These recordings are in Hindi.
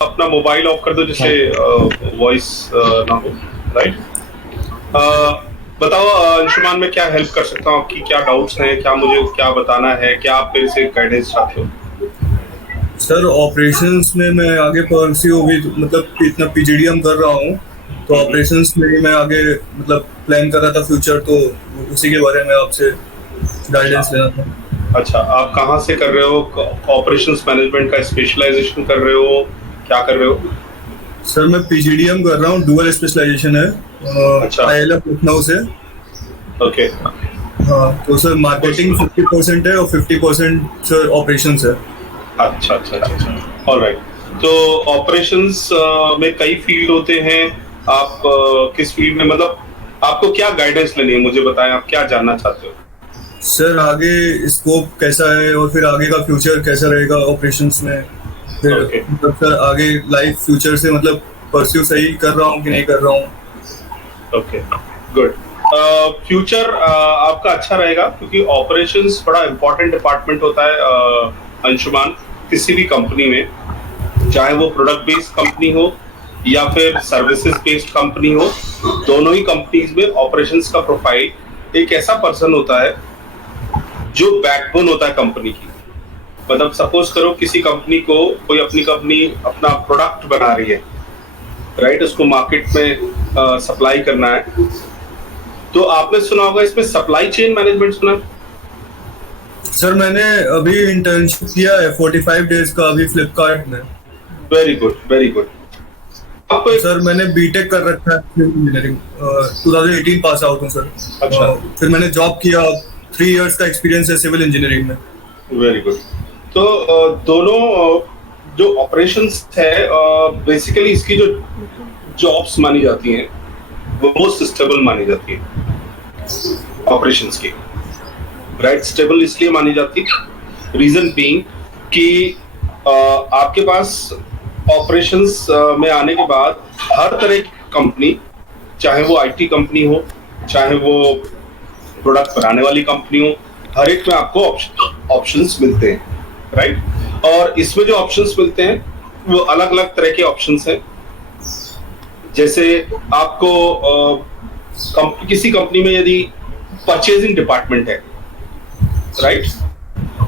अपना मोबाइल ऑफ कर दो जिससे वॉइस ना हो, राइट। बताओ अंशुमान, मैं क्या हेल्प कर सकता हूँ? आपकी क्या डाउट्स हैं? क्या मुझे क्या बताना है? क्या आप मेरे से गाइडेंस चाहते हो? सर ऑपरेशंस में मैं आगे परस्यू भी मतलब इतना पीजीडीएम कर रहा हूँ, तो ऑपरेशंस में ही मैं आगे मतलब प्लान कर रहा था फ्यूचर, तो उसी के बारे में आपसे अच्छा। गाइडेंस लेना था। अच्छा, आप कहाँ से कर रहे हो? ऑपरेशंस मैनेजमेंट का स्पेशलाइजेशन कर रहे हो? क्या कर रहे हो? सर मैं पीजीडीएम कर रहा हूँ, डुअल स्पेशलाइजेशन है अच्छा। आईएलएफ लखनऊ से। ओके। हाँ, तो सर कुछ। मार्केटिंग 50% है और 50% सर ऑपरेशंस है। अच्छा अच्छा अच्छा अच्छा, ऑलराइट। तो ऑपरेशंस में कई फील्ड होते हैं। आप किस फील्ड में, मतलब आपको क्या गाइडेंस लेनी है? मुझे बताएं, आप क्या जानना चाहते हो? सर आगे स्कोप कैसा है और फिर आगे का फ्यूचर कैसा रहेगा ऑपरेशंस में, फिर ओके। मतलब सर आगे लाइफ फ्यूचर से मतलब परस्यू सही कर रहा हूँ कि नहीं कर रहा हूँ। Okay, good. फ्यूचर आपका अच्छा रहेगा क्योंकि ऑपरेशंस बड़ा इंपॉर्टेंट डिपार्टमेंट होता है अंशुमान, किसी भी कंपनी में, चाहे वो प्रोडक्ट बेस्ड कंपनी हो या फिर सर्विसेज बेस्ड कंपनी हो। दोनों ही कंपनीज में ऑपरेशंस का प्रोफाइल एक ऐसा पर्सन होता है जो बैकबोन होता है कंपनी की। मतलब सपोज करो किसी कंपनी को, कोई अपनी कंपनी अपना प्रोडक्ट बना रही है, राइट, उसको मार्केट में सप्लाई करना है। तो आपने सुना होगा इसमें सप्लाई चेन मैनेजमेंट, सुना? सर मैंने अभी इंटर्नशिप किया है 45 डेज का अभी फ्लिपकार्ट में। Very good, very good. आपको एक। सर मैंने बीटेक कर रखा है सिविल इंजीनियरिंग, 2018 पास आउट हूँ सर। अच्छा। फिर मैंने जॉब किया, 3 इयर्स का एक्सपीरियंस है सिविल इंजीनियरिंग में। Very good. तो दोनों जो ऑपरेशंस है, बेसिकली इसकी जो जॉब्स मानी जाती हैं वो मोस्ट स्टेबल मानी जाती है ऑपरेशंस की, राइट। स्टेबल इसलिए मानी जाती है, रीजन बीइंग कि आपके पास ऑपरेशंस में आने के बाद हर तरह की कंपनी, चाहे वो आईटी कंपनी हो, चाहे वो प्रोडक्ट बनाने वाली कंपनी हो, हर एक में आपको ऑप्शंस मिलते हैं, राइट। और इसमें जो ऑप्शंस मिलते हैं वो अलग अलग तरह के ऑप्शंस हैं। जैसे आपको किसी कंपनी में यदि परचेजिंग डिपार्टमेंट है, राइट,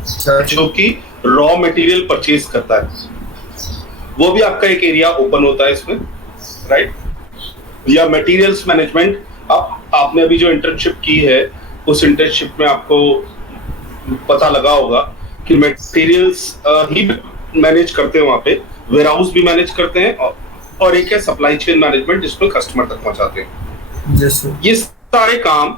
सर जो कि रॉ मटेरियल परचेज करता है, वो भी आपका एक एरिया ओपन होता है इसमें, राइट। या मटेरियल्स मैनेजमेंट, आपने अभी जो इंटर्नशिप की है उस इंटर्नशिप में आपको पता लगा होगा कि मटेरियल्स ही मैनेज करते हैं, वहां पे वेयर हाउस भी मैनेज करते हैं, और एक है सप्लाई चेन मैनेजमेंट जिसमें कस्टमर तक पहुंचाते हैं। Yes sir. ये सारे काम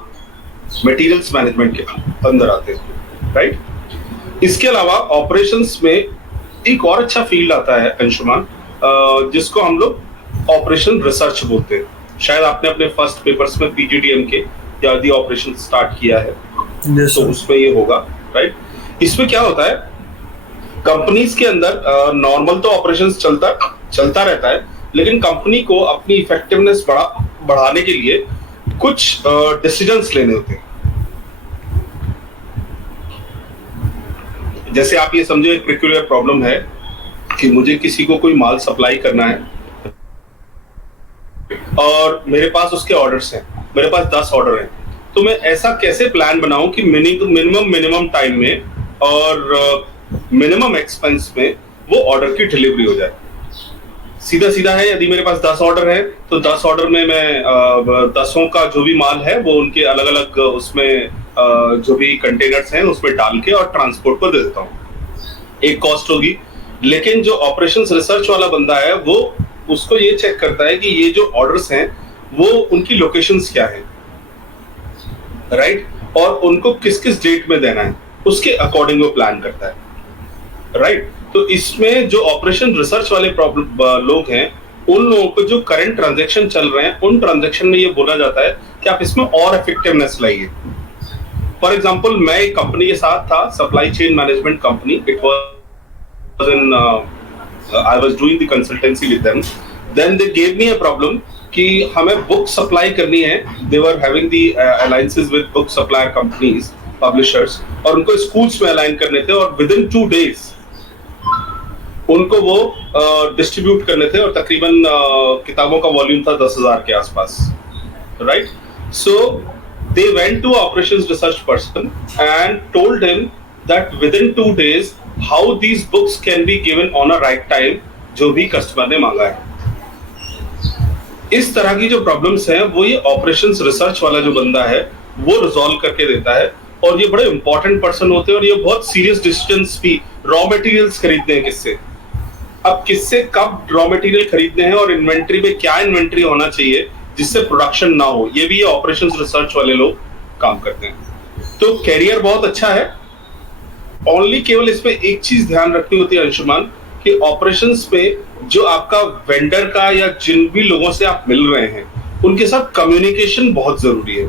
मटेरियल्स मैनेजमेंट के अंदर आते हैं, राइट। इसके अलावा ऑपरेशंस में एक और अच्छा फील्ड आता है अंशुमान, जिसको हम लोग ऑपरेशन रिसर्च बोलते हैं। शायद आपने अपने फर्स्ट पेपर्स में पीजीडीएम के यदि ऑपरेशन स्टार्ट किया है यस तो सर। उसमें ये होगा, राइट। इसमें क्या होता है, कंपनीज के अंदर नॉर्मल तो ऑपरेशंस चलता चलता रहता है, लेकिन कंपनी को अपनी इफेक्टिवनेस बढ़ाने के लिए कुछ डिसीजंस लेने होते हैं। जैसे आप ये समझो, एक पर्टिकुलर प्रॉब्लम है कि मुझे किसी को कोई माल सप्लाई करना है और मेरे पास उसके ऑर्डर्स हैं, मेरे पास 10 ऑर्डर हैं। तो मैं ऐसा कैसे प्लान बनाऊं कि मिनिमम टाइम में और मिनिमम एक्सपेंस में वो ऑर्डर की डिलीवरी हो जाए। सीधा सीधा है, यदि मेरे पास 10 ऑर्डर है तो 10 ऑर्डर में मैं 10 का जो भी माल है वो उनके अलग अलग उसमें जो भी कंटेनर्स हैं उसमें डाल के और ट्रांसपोर्ट को दे देता हूँ। एक कॉस्ट होगी। लेकिन जो ऑपरेशंस रिसर्च वाला बंदा है वो उसको ये चेक करता है कि ये जो ऑर्डर्स हैं वो उनकी लोकेशंस क्या है, राइट, और उनको किस किस डेट में देना है, उसके अकॉर्डिंग वो प्लान करता है, राइट। तो इसमें जो ऑपरेशन रिसर्च वाले लोग हैं, उन लोगों को जो करंट ट्रांजैक्शन चल रहे हैं उन ट्रांजैक्शन में ये बोला जाता है कि आप इसमें और इफेक्टिवनेस लाइए। फॉर एग्जांपल, मैं एक कंपनी के साथ था, supply chain management company. It was in I was doing the consultancy with them. Then they gave me a problem कि हमें बुक सप्लाई करनी है। They were having the alliances with book supplier companies, publishers, और उनको स्कूल्स में अलाइन करने थे। और विद इन 2 days उनको वो डिस्ट्रीब्यूट करने थे और तकरीबन किताबों का वॉल्यूम था 10,000 के आसपास, right? So they went to operations research person and told him that within 2 days how these books can be given on a right time, जो भी कस्टमर ने मांगा है। इस तरह की जो प्रॉब्लम्स हैं वो ये ऑपरेशंस रिसर्च वाला जो बंदा है वो रिजॉल्व करके देता है, और ये बड़े इंपॉर्टेंट पर्सन होते हैं और ये बहुत सीरियस डिसीजंस भी, रॉ मटेरियल्स खरीदते हैं किससे, अब किससे कब रॉ मटेरियल खरीदने हैं और इन्वेंट्री में क्या इन्वेंट्री होना चाहिए जिससे प्रोडक्शन ना हो, ये भी ये ऑपरेशंस रिसर्च वाले लोग काम करते हैं। तो कैरियर बहुत अच्छा है, ओनली केवल इसमें एक चीज ध्यान रखनी होती है अंशुमान, कि ऑपरेशंस पे जो आपका वेंडर का या जिन भी लोगों से आप मिल रहे हैं उनके साथ कम्युनिकेशन बहुत जरूरी है,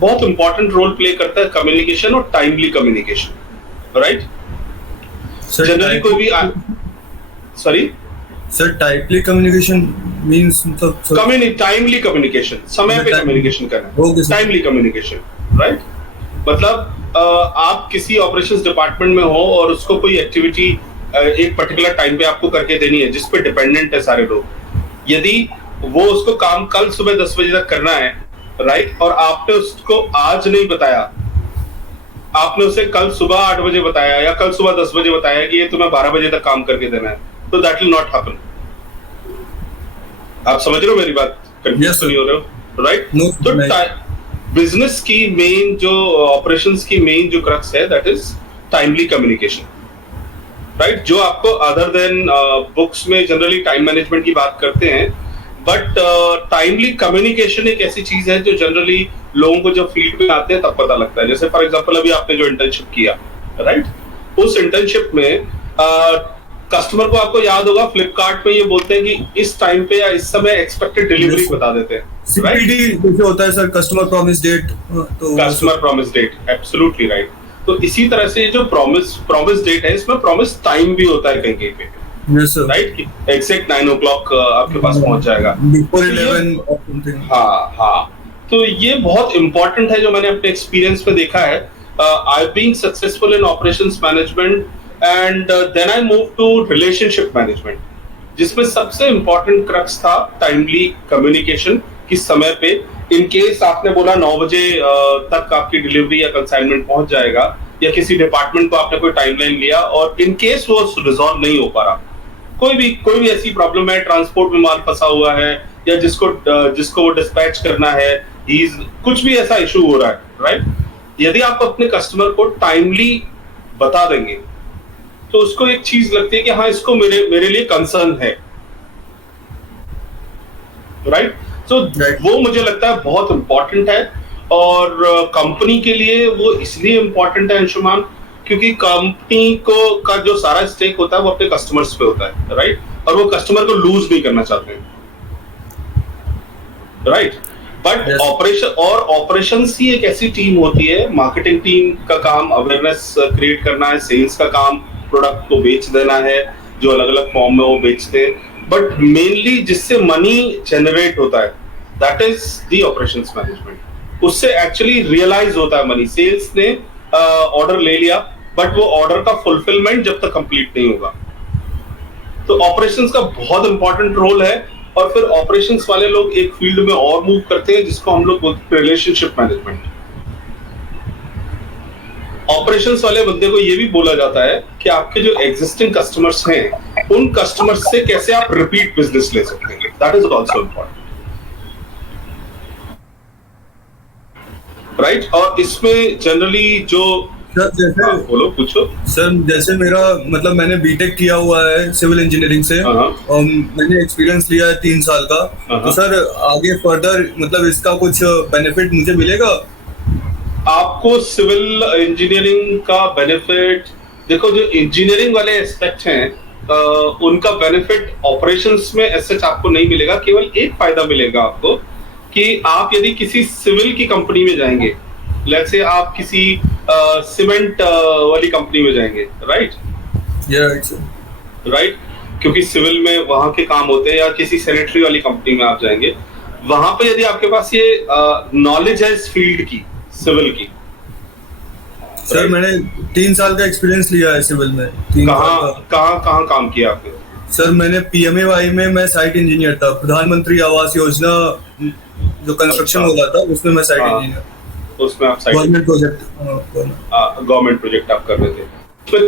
बहुत इंपॉर्टेंट रोल प्ले करता है कम्युनिकेशन और टाइमली कम्युनिकेशन, राइट? जनरली कोई भी sorry sir, timely communication means मतलब टाइमली कम्युनिकेशन, समय पे कम्युनिकेशन करना, टाइमली कम्युनिकेशन, राइट? मतलब आप किसी ऑपरेशंस डिपार्टमेंट में हो और उसको कोई एक्टिविटी एक पर्टिकुलर टाइम पे आपको करके देनी है जिस पे डिपेंडेंट है सारे लोग, यदि वो उसको काम कल सुबह 10 बजे तक करना है, राइट, और आपने उसको आज नहीं बताया, आपने उसे कल सुबह 8 बजे बताया या कल सुबह 10 बजे बताया कि ये तुम्हें 12 बजे तक काम करके देना है, तो दैट विल नॉट हैपन। आप समझ रहे हो मेरी बात? कंफ्यूज नहीं हो रहे हो, राइट? तो बिजनेस की मेन जो ऑपरेशंस की मेन जो क्रक्स है that is timely communication, right? जो आपको अदर देन बुक्स में जनरली टाइम मैनेजमेंट की बात करते हैं, बट टाइमली कम्युनिकेशन एक ऐसी चीज है जो जनरली लोगों को जब फील्ड में आते हैं तब पता लगता है। जैसे फॉर एग्जांपल अभी आपने जो इंटर्नशिप किया, राइट, उस इंटर्नशिप में कस्टमर को आपको याद होगा फ्लिपकार्ट में ये बोलते हैं कि इस टाइम पे या इस समय एक्सपेक्टेड डिलीवरी बता देते हैं, सीपीडी जैसे होता है सर, कस्टमर प्रॉमिस डेट, तो customer promise date, absolutely right. तो इसी तरह से जो प्रॉमिस डेट है इसमें प्रॉमिस टाइम भी होता है कहीं कहीं पे, यस सर, राइट, कि एग्जैक्ट 9 o'clock आपके पास पहुंच जाएगा, बिफोर 11 और समथिंग। हाँ, तो ये बहुत इंपॉर्टेंट है जो मैंने अपने एक्सपीरियंस में देखा है। I being successful in operations management and then I move to relationship management, जिसमें सबसे इंपॉर्टेंट क्रक्स था टाइमली कम्युनिकेशन, कि समय पे इन केस आपने बोला 9 बजे तक आपकी डिलीवरी या कंसाइनमेंट पहुंच जाएगा, या किसी डिपार्टमेंट को आपने कोई टाइमलाइन लिया और इन केस वो रिजॉल्व नहीं हो पा रहा, कोई भी ऐसी प्रॉब्लम है, ट्रांसपोर्ट में माल फंसा हुआ है या जिसको वो डिस्पैच करना है, कुछ भी ऐसा इशू हो रहा है, राइट, यदि आप अपने कस्टमर को टाइमली बता देंगे तो उसको एक चीज लगती है कि हाँ इसको मेरे लिए कंसर्न है, राइट? तो वो मुझे लगता है बहुत इंपॉर्टेंट है, और कंपनी के लिए वो इसलिए इंपॉर्टेंट है अंशुमान, क्योंकि कंपनी को का जो सारा स्टेक होता है वो अपने कस्टमर्स पे होता है, राइट, और वो कस्टमर को लूज नहीं करना चाहते हैं, राइट? बट ऑपरेशंस ही एक ऐसी टीम होती है, मार्केटिंग टीम का काम अवेयरनेस क्रिएट करना है, सेल्स का काम प्रोडक्ट को बेच देना है जो अलग अलग फॉर्म में वो बेचते हैं, बट मेनली जिससे मनी जनरेट होता है that is the operations management. उससे एक्चुअली रियलाइज होता है मनी। सेल्स ने ऑर्डर ले लिया बट वो ऑर्डर का फुलफिलमेंट जब तक कंप्लीट नहीं होगा, तो ऑपरेशंस का बहुत इंपॉर्टेंट रोल है। और फिर ऑपरेशंस वाले लोग एक फील्ड में और मूव करते हैं जिसको हम लोग बोलते हैं रिलेशनशिप मैनेजमेंट। ऑपरेशंस वाले बंदे को ये भी बोला जाता है कि आपके जो एग्जिस्टिंग कस्टमर्स हैं उन कस्टमर्स से कैसे आप रिपीट बिजनेस ले सकते हैं, that is also important, right? और इसमें जनरली जो जैसे बोलो पूछो सर, जैसे मेरा मतलब मैंने बीटेक किया हुआ है सिविल इंजीनियरिंग से, और मैंने एक्सपीरियंस लिया है 3 साल का, तो सर आगे फर्दर मतलब इसका कुछ बेनिफिट मुझे मिलेगा? आपको सिविल इंजीनियरिंग का बेनिफिट, देखो जो इंजीनियरिंग वाले एस्पेक्ट हैं उनका बेनिफिट ऑपरेशंस में ऐसे आपको नहीं मिलेगा। केवल एक फायदा मिलेगा आपको कि आप यदि किसी सिविल की कंपनी में जाएंगे, लेट्स से आप किसी सीमेंट वाली कंपनी में जाएंगे, राइट? राइट, क्योंकि सिविल में वहां के काम होते हैं, या किसी सैनिटरी वाली कंपनी में आप जाएंगे, वहां पे यदि आपके पास ये नॉलेज है इस फील्ड की, सिविल की, सर Right? मैंने 3 साल का एक्सपीरियंस लिया है सिविल में, 3 साल कहाँ का। कहाँ कहाँ काम किया आपने? सर मैंने पीएमएवाई में मैं साइट इंजीनियर था, प्रधानमंत्री आवास योजना जो कंस्ट्रक्शन अच्छा, हो रहा था उसमें मैं साइट हाँ, इंजीनियर, उसमें आप site government project. Government project आप कर रहे थे, तो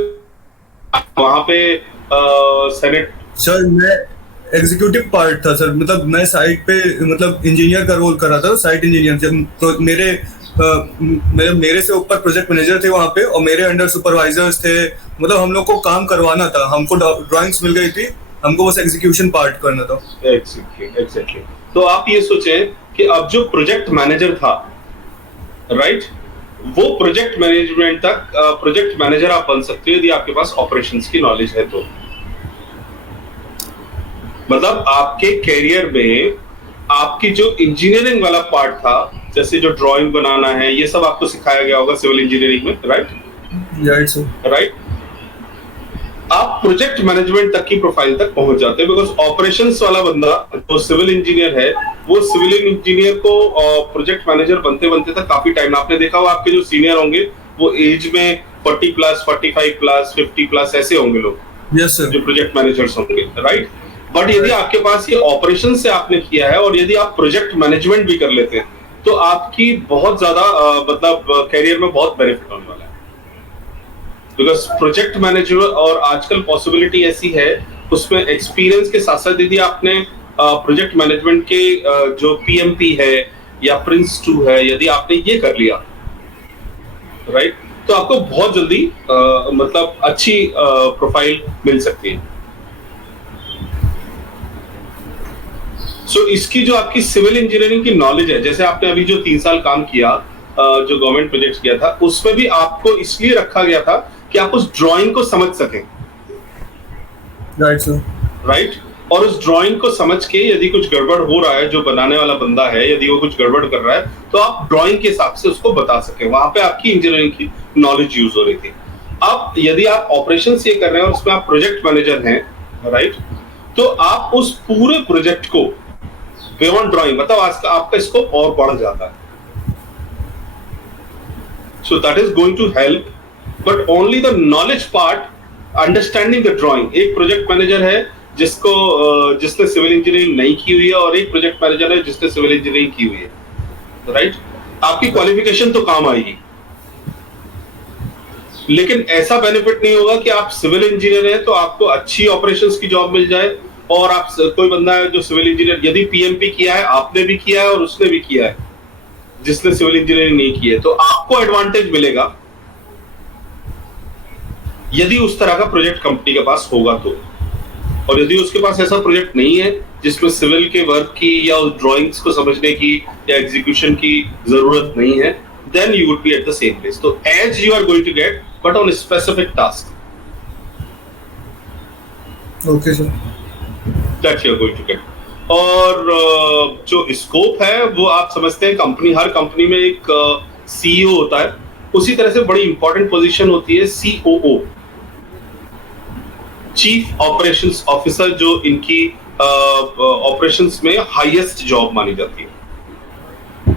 वहाँ पे सेनेट। सर मैं एग्जीक्यूटिव पार्ट था सर, मतलब मैं साइट पे मतलब इंजीनियर का रोल कर रहा था, साइट इंजीनियर। जब तो मेरे से ऊपर प्रोजेक्ट मैनेजर थे वहाँ पे, और मेरे अंडर सुपरवाइजर्स थे। मतलब हम लोग को काम करवाना था, हमको ड्राइंग्स मिल गई थी, हमको बस एग्जीक्यूशन पार्ट करना था। एग्जैक्टली। तो आप ये सोचें कि अब जो प्रोजेक्ट मैनेजर था, राइट, वो प्रोजेक्ट मैनेजमेंट तक प्रोजेक्ट मैनेजर आप बन सकते हो यदि आपके पास ऑपरेशंस की नॉलेज है तो। मतलब आपके कैरियर में आपकी जो इंजीनियरिंग वाला पार्ट था, जैसे जो ड्राइंग बनाना है, ये सब आपको सिखाया गया होगा सिविल इंजीनियरिंग में, राइट? राइट। आप प्रोजेक्ट मैनेजमेंट तक की प्रोफाइल तक पहुंच जाते हैं, बिकॉज ऑपरेशंस वाला बंदा जो सिविल इंजीनियर है, वो सिविल इंजीनियर को प्रोजेक्ट मैनेजर बनते बनते तक काफी टाइम। आपने देखा होगा आपके जो सीनियर होंगे वो एज में 40+, 45+, 50+ ऐसे होंगे लोग, यस सर, जो प्रोजेक्ट मैनेजर्स होंगे, राइट। बट यदि आपके पास ये ऑपरेशन से आपने किया है और यदि आप प्रोजेक्ट मैनेजमेंट भी कर लेते हैं तो आपकी बहुत ज्यादा मतलब कैरियर में बहुत बेनिफिट होने वाला है, बिकॉज प्रोजेक्ट मैनेजर। और आजकल पॉसिबिलिटी ऐसी है उसमें एक्सपीरियंस के साथ साथ यदि आपने प्रोजेक्ट मैनेजमेंट के जो पीएमपी है या प्रिंस2 है, यदि आपने ये कर लिया, राइट, तो आपको बहुत जल्दी मतलब अच्छी प्रोफाइल मिल सकती है। सो इसकी जो आपकी सिविल इंजीनियरिंग की नॉलेज है, जैसे आपने अभी जो 3 साल काम किया जो गवर्नमेंट प्रोजेक्ट किया था, उसमें भी आपको इसलिए रखा गया था कि आप उस ड्राइंग को समझ सकें, राइट सर, राइट। और उस ड्राइंग को समझ के यदि कुछ गड़बड़ हो रहा है, जो बनाने वाला बंदा है यदि वो कुछ गड़बड़ कर रहा है, तो आप ड्राइंग के हिसाब से उसको बता सकें। वहां पे आपकी इंजीनियरिंग की नॉलेज यूज हो रही थी। अब यदि आप ऑपरेशन ये कर रहे हैं और उसमें आप प्रोजेक्ट मैनेजर हैं, राइट, तो आप उस पूरे प्रोजेक्ट को बियॉन्ड ड्राइंग, मतलब आपका स्कोप और बढ़ जाता है। So that is going to help, but only the knowledge part, understanding the drawing. एक प्रोजेक्ट मैनेजर है जिसने सिविल इंजीनियरिंग नहीं की हुई है, और एक प्रोजेक्ट मैनेजर है जिसने सिविल इंजीनियरिंग की हुई है, राइट। आपकी क्वालिफिकेशन तो काम आएगी, लेकिन ऐसा बेनिफिट नहीं होगा कि आप सिविल इंजीनियर हैं तो आपको अच्छी ऑपरेशंस की जॉब मिल जाए, और आप कोई बंदा है जो सिविल इंजीनियर, यदि पीएमपी किया है, आपने भी किया है और उसने भी किया है, जिसने सिविल इंजीनियरिंग नहीं की है, तो आपको एडवांटेज मिलेगा यदि उस तरह का प्रोजेक्ट कंपनी के पास होगा तो। और यदि उसके पास ऐसा प्रोजेक्ट नहीं है जिसमें सिविल के वर्क की या उस ड्राइंग्स को समझने की या एग्जीक्यूशन की जरूरत नहीं है, then you would be at the same place. तो as you are going to get, but on specific task, okay sir, that you are going to get. और जो स्कोप है वो आप समझते हैं, कंपनी, हर कंपनी में एक सीईओ होता है, उसी तरह से बड़ी इंपॉर्टेंट पोजीशन होती है सीओओ, चीफ ऑपरेशंस ऑफिसर, जो इनकी ऑपरेशंस में हाईएस्ट जॉब मानी जाती है।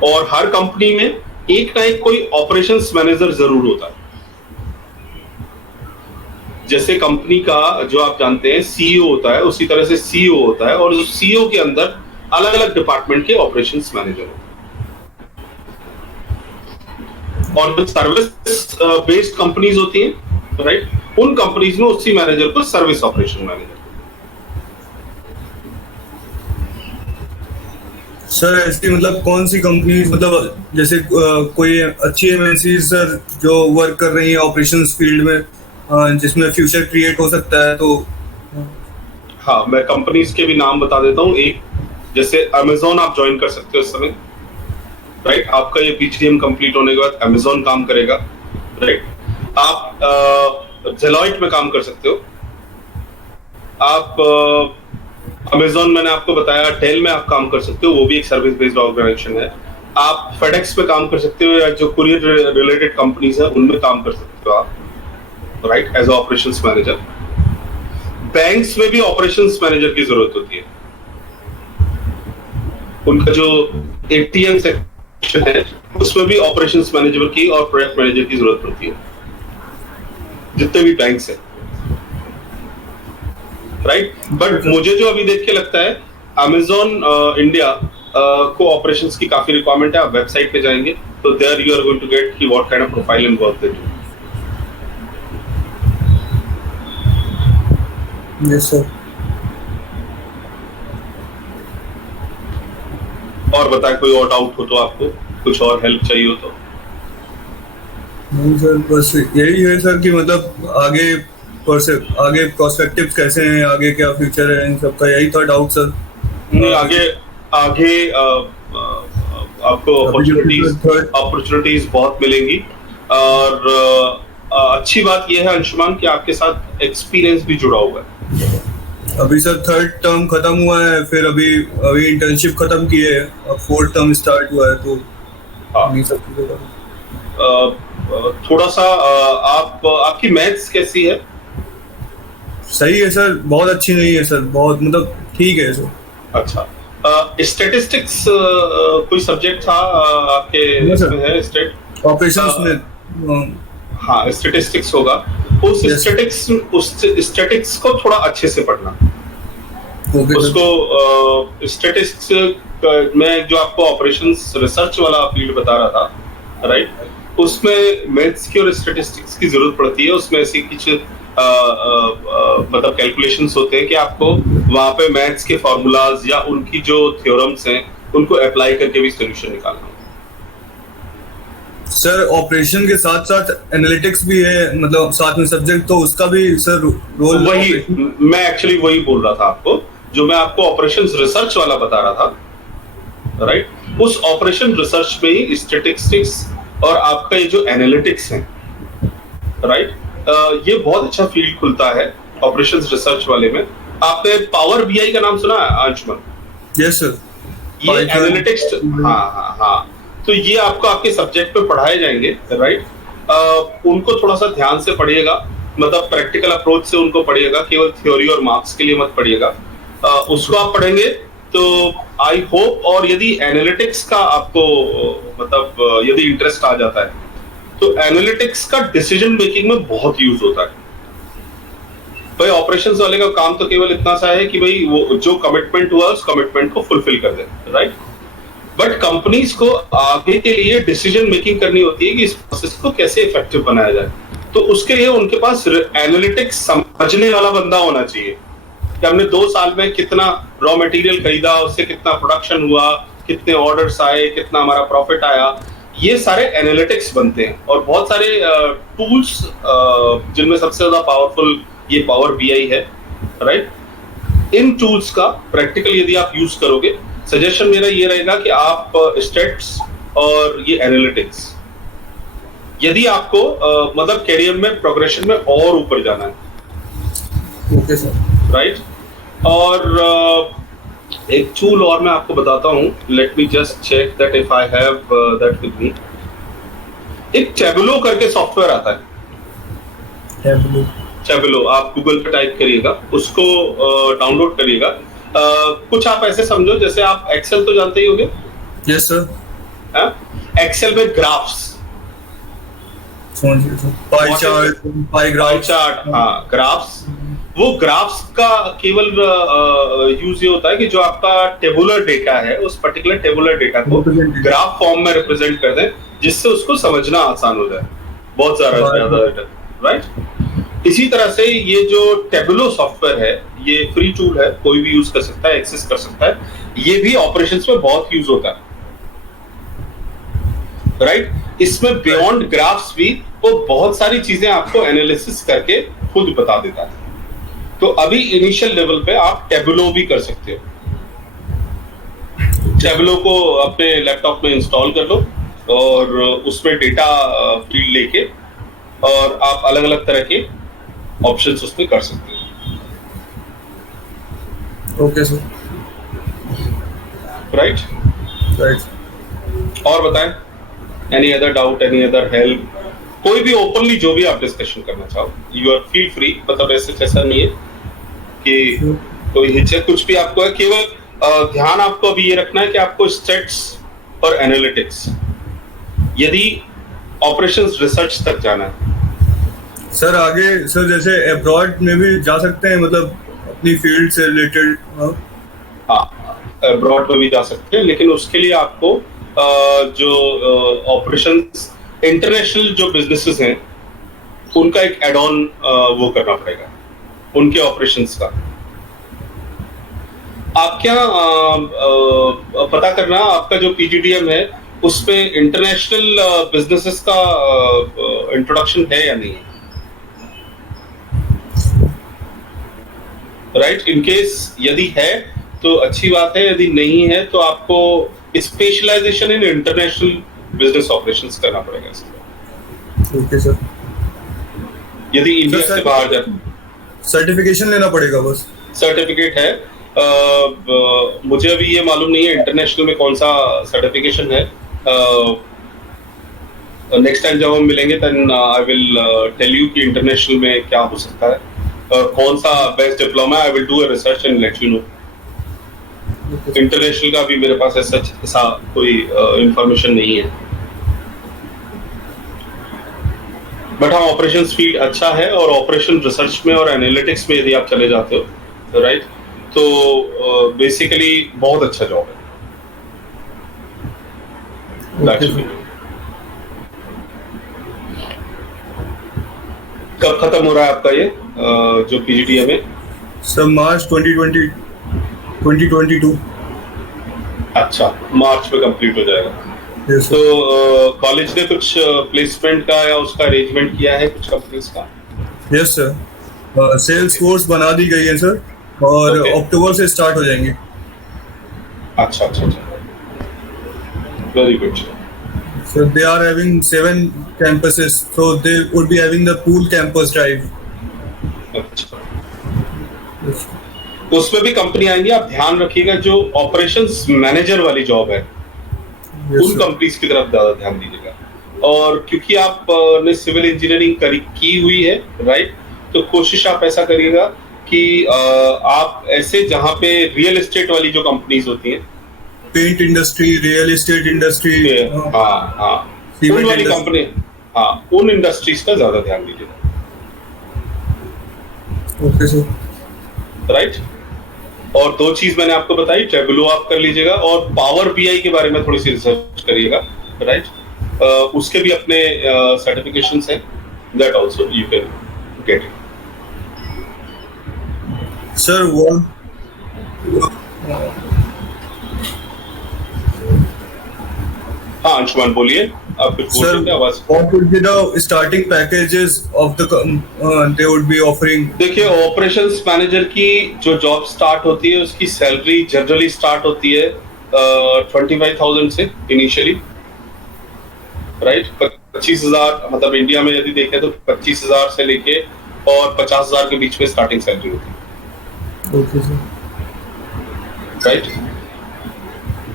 और हर कंपनी में एक ना एक कोई ऑपरेशंस मैनेजर जरूर होता है। जैसे कंपनी का जो आप जानते हैं सीईओ होता है, उसी तरह से सीईओ होता है, और उस सीईओ के अंदर अलग अलग डिपार्टमेंट के ऑपरेशंस मैनेजर होते हैं। और जो सर्विस बेस्ड कंपनीज होती हैं, राइट, उन कंपनीज में उसी मैनेजर को सर्विस ऑपरेशन मैनेजर। सर ऐसी मतलब कौन सी कंपनी, मतलब जैसे कोई अच्छी एमएनसी सर जो वर्क कर रही है ऑपरेशंस फील्ड में, जिसमें फ्यूचर क्रिएट हो सकता है, तो हाँ, मैं कंपनीज के भी नाम बता देता हूँ। एक जैसे अमेजोन आप ज्वाइन कर सकते हो इस समय, राइट, आपका ये पीजीडीएम कंप्लीट होने के बाद अमेजोन काम करेगा, राइट। आप डेलॉयट में काम कर सकते हो, आप अमेजोन मैंने आपको बताया, डेल में आप काम कर सकते हो, वो भी एक सर्विस बेस्ड ऑर्गेनाइजेशन है। आप फेडेक्स पे काम कर सकते हो, या जो कुरियर रिलेटेड कंपनीज है उनमें काम कर सकते हो आप, right, as operations manager. Banks में भी ऑपरेशंस मैनेजर की जरूरत होती है, उनका जो एटीएम सेक्शन है उसमें भी ऑपरेशंस मैनेजर की और प्रोजेक्ट मैनेजर की जरूरत होती है। जितने भी बैंक्स हैं, राइट। बट मुझे जो अभी देख के लगता है अमेजोन इंडिया को ऑपरेशंस की काफी रिक्वायरमेंट है। आप वेबसाइट पे जाएंगे तो there you are going to get कि what kind of profile and work they do. Yes sir. और बताएं, कोई और डाउट हो तो आपको, कुछ और हेल्प चाहिए हो तो। नहीं सर, बस यही है सर कि मतलब आगे प्रोस्पेक्टिव कैसे हैं, आगे क्या फ्यूचर है, इन सब का यही था डाउट सर। आगे आगे आपको अपॉर्चुनिटीज बहुत मिलेंगी। और अच्छी बात यह है अंशुमान कि आपके साथ एक्सपीरियंस भी जुड़ा हुआ है। अभी सर 3rd टर्म खत्म हुआ है, फिर अभी इंटर्नशिप खत्म की है, अब 4th टर्म स्टार्ट हुआ है, तो हाँ। सब चीजें थोड़ा सा आपकी मैथ्स कैसी है? सही है सर, बहुत अच्छी नहीं है सर, बहुत मतलब ठीक है सर। अच्छा, स्टैटिस्टिक्स कोई सब्जेक्ट था आपके इसमें है स्टेट ऑपरेशंस में? हाँ, स्टैटिस्टिक्स होगा। उस स्टैटिस्टिक्स को थोड़ा अच्छे से पढ़ना। उसको स्टैटिस्टिक्स में जो आपको ऑपरेशंस रिसर्च वाला फील्ड बता रहा था, राइट, उसमें मैथ्स की और स्टैटिस्टिक्स की जरूरत पड़ती है। उसमें ऐसी कुछ मतलब कैलकुलेशंस होते हैं कि आपको वहां पे मैथ्स के फॉर्मूलाज या उनकी जो थ्योरम्स हैं उनको अप्लाई करके भी सॉल्यूशन निकालना। सर ऑपरेशन के साथ साथ एनालिटिक्स भी है, मतलब साथ में सब्जेक्ट, तो उसका भी सर रोल। वही मैं एक्चुअली वही बोल रहा था आपको, जो मैं आपको ऑपरेशंस रिसर्च वाला बता रहा था, राइट। उस ऑपरेशन रिसर्च में ही स्टैटिस्टिक्स और आपका ये जो एनालिटिक्स है, राइट, ये बहुत अच्छा फील्ड खुलता है ऑपरेशंस रिसर्च वाले में। आपने पावर बीआई का नाम सुना है अंशुमन? Yes sir. ये एनालिटिक्स, हाँ हाँ हाँ, तो ये आपको आपके सब्जेक्ट पे पढ़ाए जाएंगे, राइट। उनको थोड़ा सा ध्यान से पढ़िएगा, मतलब प्रैक्टिकल अप्रोच से उनको पढ़िएगा, केवल थ्योरी और मार्क्स के लिए मत पढ़िएगा। उसको आप पढ़ेंगे तो आई होप, और यदि एनालिटिक्स का आपको मतलब यदि इंटरेस्ट आ जाता है तो एनालिटिक्स का डिसीजन मेकिंग में बहुत यूज होता है। भाई ऑपरेशंस वाले का काम तो केवल इतना सा है कि भाई वो जो कमिटमेंट हुआ उस कमिटमेंट को फुलफिल कर दे, राइट। बट कंपनीज को आगे के लिए डिसीजन मेकिंग करनी होती है कि इस प्रोसेस को कैसे इफेक्टिव बनाया जाए। तो उसके लिए उनके पास एनालिटिक्स समझने वाला बंदा होना चाहिए कि हमने 2 साल में कितना रॉ मटेरियल खरीदा, उससे कितना प्रोडक्शन हुआ, कितने ऑर्डर्स आए, कितना हमारा प्रॉफिट आया। ये सारे एनालिटिक्स बनते हैं। और बहुत सारे टूल्स जिनमें सबसे ज्यादा पावरफुल ये पावर बीआई है, राइट। इन टूल्स का प्रैक्टिकल यदि आप यूज करोगे, सजेशन मेरा ये रहेगा कि आप स्टेट्स और ये एनालिटिक्स, यदि आपको मतलब करियर में प्रोग्रेशन में और ऊपर जाना है, ओके सर, राइट। और एक टूल और मैं आपको बताता हूँ, let me just check that if I have that with me. एक टेबुलो करके सॉफ्टवेयर आता है, टेबुलो, आप गूगल पे टाइप करिएगा, उसको डाउनलोड करिएगा। कुछ आप ऐसे समझो जैसे आप एक्सेल तो जानते ही होंगे। Yes sir. एक्सेल में ग्राफ्स, पाई चार्ट, हाँ ग्राफ्स। वो ग्राफ्स का केवल यूज ये होता है कि जो आपका टेबुलर डेटा है उस पर्टिकुलर टेबुलर डेटा को ग्राफ फॉर्म में रिप्रेजेंट कर दें, जिससे उसको समझना आसान हो जाए, बहुत ज्यादा डेटा, राइट। इसी तरह से ये जो टेबुलो सॉफ्टवेयर है, ये फ्री टूल है, कोई भी यूज कर सकता है, एक्सेस कर सकता है। ये भी ऑपरेशंस में बहुत यूज होता है, राइट। इसमें बियॉन्ड ग्राफ्स भी वो बहुत सारी चीजें आपको एनालिसिस करके खुद बता देता है। तो अभी इनिशियल लेवल पे आप टेबुलो भी कर सकते हो। टेबुलो को अपने लैपटॉप में इंस्टॉल कर लो और उसमें डेटा फील्ड लेके और आप अलग अलग तरह के ऑप्शंस उसमें कर सकते हो। Okay sir, right. और बताएं, any other doubt, any other help, कोई भी ओपनली जो भी आप डिस्कशन करना चाहो, यू आर फील फ्री। मतलब ऐसा नहीं है कि कोई हिचक कुछ भी आपको है, केवल ध्यान आपको अभी ये रखना है कि आपको स्टेट्स और एनालिटिक्स, यदि ऑपरेशंस रिसर्च तक जाना है सर आगे सर जैसे अब्रॉड में भी जा सकते हैं, मतलब अपनी फील्ड से रिलेटेड। हाँ, अब्रॉड में भी जा सकते हैं, लेकिन उसके लिए आपको जो ऑपरेशंस इंटरनेशनल जो बिजनेसेस हैं उनका एक एड ऑन वो करना पड़ेगा, उनके ऑपरेशंस का। आप क्या पता करना आपका जो पीजीडीएम है उस पे इंटरनेशनल बिजनेसेस का इंट्रोडक्शन है या नहीं है, राइट। इन केस यदि है तो अच्छी बात है, यदि नहीं है तो आपको specialisation in international business operations करना पड़ेगा इसमें। Okay sir. यदि इंडिया से बाहर जाए सर्टिफिकेशन लेना पड़ेगा बस। सर्टिफिकेट है, मुझे अभी ये मालूम नहीं है इंटरनेशनल में कौन सा सर्टिफिकेशन है। नेक्स्ट टाइम जब हम मिलेंगे then I will tell you कि इंटरनेशनल में क्या हो सकता है, कौन सा best diploma. I will do a research and let you know. International का भी मेरे पास ऐसा कोई इंफॉर्मेशन नहीं है, बट हाँ ऑपरेशंस फील्ड अच्छा है, और ऑपरेशन रिसर्च में और एनालिटिक्स में यदि आप चले जाते हो राइट, तो बेसिकली बहुत अच्छा जॉब है। कब खत्म हो रहा है आपका ये जो पीजीडीएम है? Sir March 2022। अच्छा, मार्च में कंप्लीट हो जाएगा। yes, तो कॉलेज ने कुछ प्लेसमेंट का या उसका अरेंजमेंट किया है कुछ कंपनीज का? यस सर, सेल्स फोर्स बना दी गई है सर, और अक्टूबर से स्टार्ट हो जाएंगे। अच्छा अच्छा अच्छा, very good. So they are having 7 campuses, so they would be having the pool campus drive. अच्छा, उसमें भी कंपनी आएंगी। आप ध्यान रखिएगा जो ऑपरेशंस मैनेजर वाली जॉब है उन कंपनीज की तरफ ज्यादा ध्यान दीजिएगा। और क्योंकि आप ने सिविल इंजीनियरिंग की हुई है राइट, तो कोशिश आप ऐसा करिएगा कि आप ऐसे जहां पे रियल एस्टेट वाली जो कंपनीज होती हैं, paint industry, real estate industry, उन वाली कंपनी, उन इंडस्ट्रीज का ज्यादा ध्यान दीजिएगा। Okay sir, right. और 2 चीज मैंने आपको बताई, टेबलो आप कर लीजिएगा, और पावर बीआई के बारे में थोड़ी सी रिसर्च करिएगा राइट। उसके भी अपने सर्टिफिकेशंस हैं, that also you can get it. Sir वो हाँ अंशुमान बोलिए, आप कुछ बोल सकते हैं? आवाज। What would be the starting packages of the they would be offering? देखिए, ऑपरेशंस मैनेजर की जो जॉब स्टार्ट होती है उसकी सैलरी जनरली स्टार्ट होती है 25,000 से इनिशियली राइट। 25,000 मतलब इंडिया में यदि देखें तो 25,000 से लेके और 50,000 के बीच में स्टार्टिंग सैलरी होती है। Okay sir, right.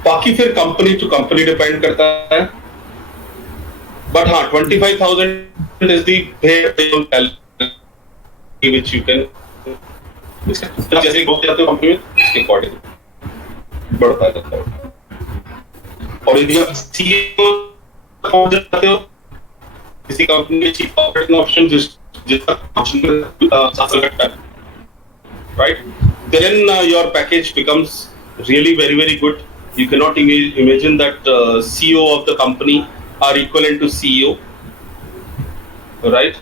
बाकी फिर कंपनी टू कंपनी डिपेंड करता है, बट हाँ 25,000 is the which you can, जैसे ग्रोथ जाते हो कंपनी में इसके अकॉर्डिंग बढ़ता जाता है। और यदि आप सीईओ पहुंच जाते हो किसी कंपनी के चीफ ऑपरेटिंग ऑफिसर जिसका right, then your package becomes really very very good. You cannot imagine that CEO of the company are equivalent to CEO, right?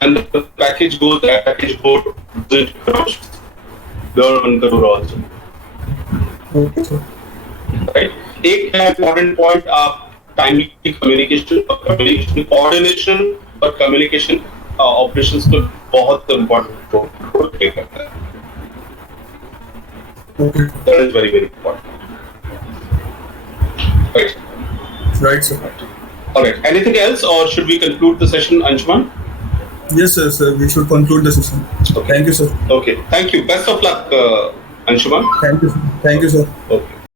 And the package goes, that package goes government crore also, right? एक है important point, आप timely communication coordination और communication operations को बहुत important role play करता है। That is very very important. Right. Right, sir. All right. Anything else, or should we conclude the session, Anshuman? Yes, sir. Sir, we should conclude the session. Okay. Thank you, sir. Okay. Thank you. Best of luck, Anshuman. Thank you, sir. Thank you, sir. Okay.